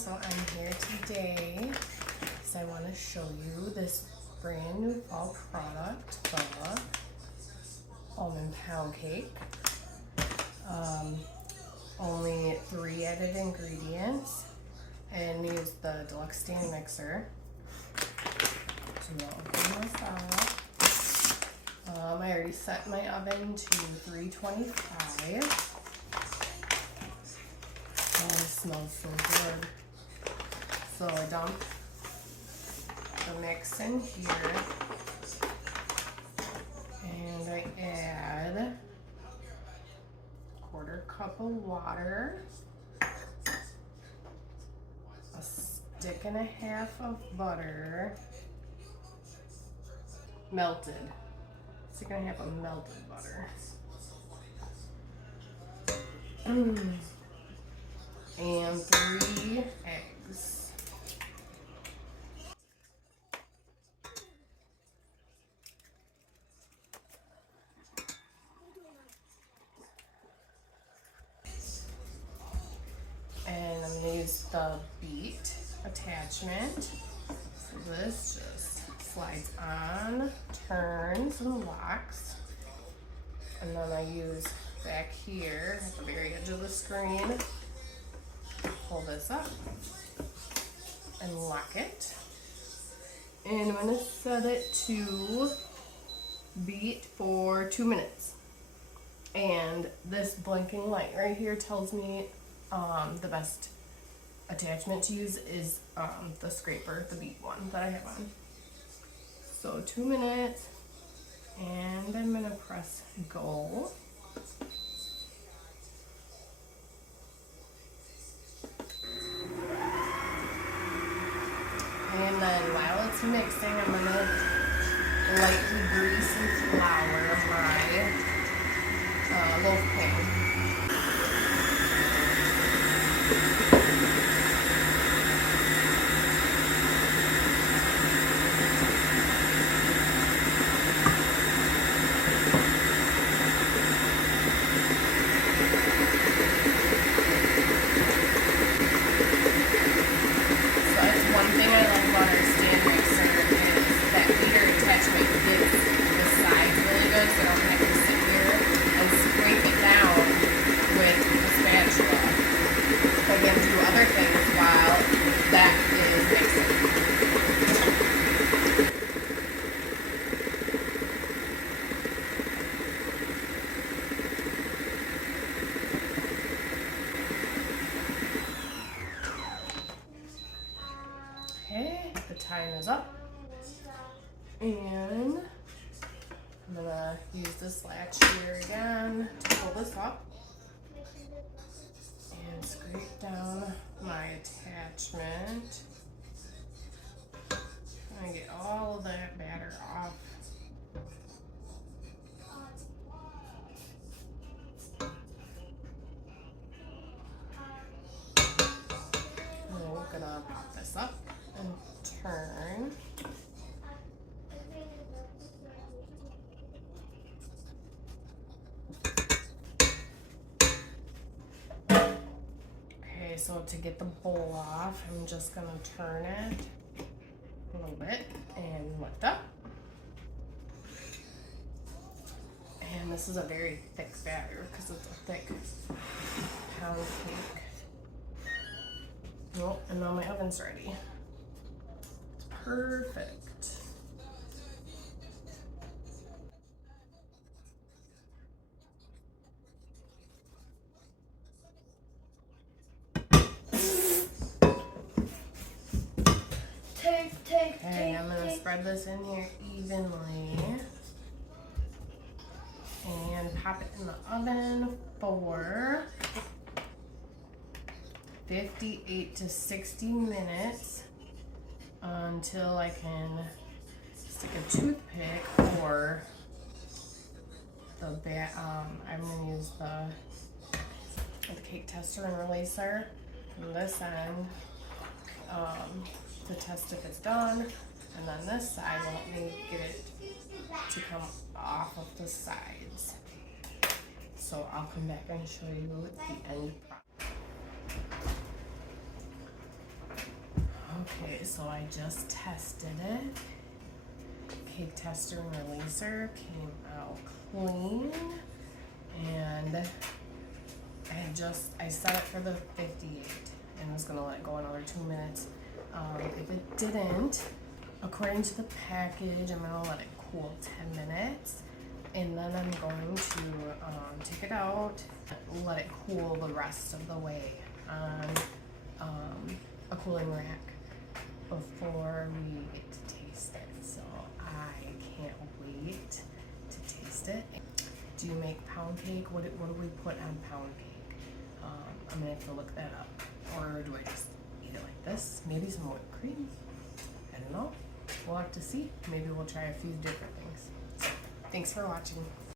So I'm here today because I want to show you this brand new fall product, the almond pound cake. Only 3 added ingredients, and use the Deluxe stand mixer. So we'll open this up. I already set my oven to 325. Oh, it smells so good. So I dump the mix in here, and I add 1/4 cup of water, a stick and a half of butter, melted, stick and a half of melted butter. And 3 eggs. And I'm gonna use the beat attachment. So this just slides on, turns, and locks. And then I use back here at the very edge of the screen, pull this up and lock it. And I'm gonna set it to beat for 2 minutes. And this blinking light right here tells me the best attachment to use is the scraper, the beat one that I have on. So 2 minutes, and I'm gonna press go. And then while it's mixing, I'm gonna lightly grease and flour my loaf pan. Okay, the time is up, and I'm gonna use this latch here again to pull this up and scrape down my attachment. I'm gonna get all of that batter off. And then we're gonna pop this up and turn. Okay, so to get the bowl off, I'm just gonna turn it a little bit and lift up. And this is a very thick batter because it's a thick pound cake. Oh, and now my oven's ready. It's perfect. Okay, I'm gonna spread this in here evenly and pop it in the oven for 58 to 60 minutes until I can stick a toothpick or the I'm gonna use the cake tester and releaser from this end to test if it's done, and then this side will help me get it to come off of the sides. So I'll come back and show you the end product. Okay, so I just tested it. Cake tester and releaser came out clean, and I set it for the 58 and was gonna let it go another 2 minutes. If it didn't, according to the package, I'm gonna let it cool 10 minutes, and then I'm going to take it out, let it cool the rest of the way on a cooling rack before we get to taste it. So I can't wait to taste it. Do you make pound cake? What do we put on pound cake? I'm gonna have to look that up. Or do I just eat it like this? Maybe some whipped cream? I don't know. We'll have to see. Maybe we'll try a few different things. So, thanks for watching.